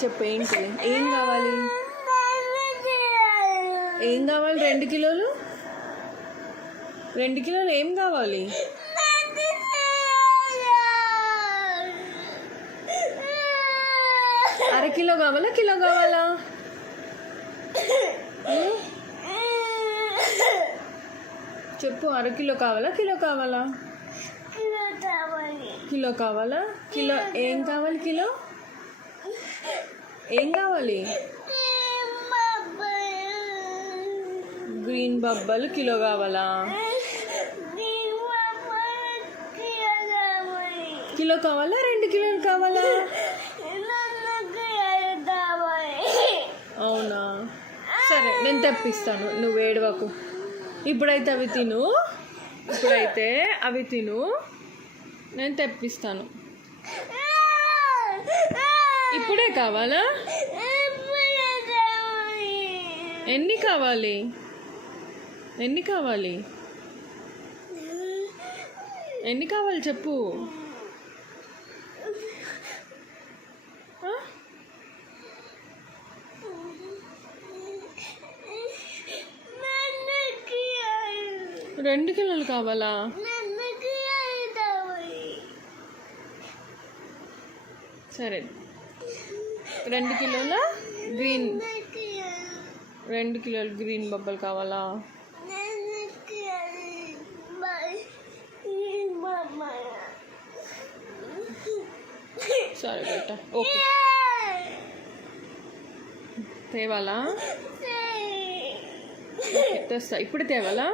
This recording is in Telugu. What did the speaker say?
చెప్పు ఏంటి ఏం కావాలి 2 కిలోలు 2 కిలోలు ఏం కావాలి అరకిలో కావాలా కిలో కావాలా చెప్పు అరకిలో కావాలా కిలో కావాలా కిలో కావాలా కిలో ఏం కావాలి కిలో ఏం కావాలి గ్రీన్ బొబ్బలు కిలో కావాలా కిలో కావాలా 2 కిలోలు కావాలా అవునా సరే నేను తెప్పిస్తాను నువ్వు ఏడవకు ఇప్పుడైతే అవి తిను నేను తెప్పిస్తాను ఇప్పుడే కావాలా ఎన్ని కావాలి చెప్పు రెండు కిలోలు కావాలా సరే 2 కిలోల గ్రీన్ 2 కిలోలు గ్రీన్ బొబ్బలు కావాలా సరే బేట ఓకే తేవాలా తెస్తా ఇప్పుడు తేవాలా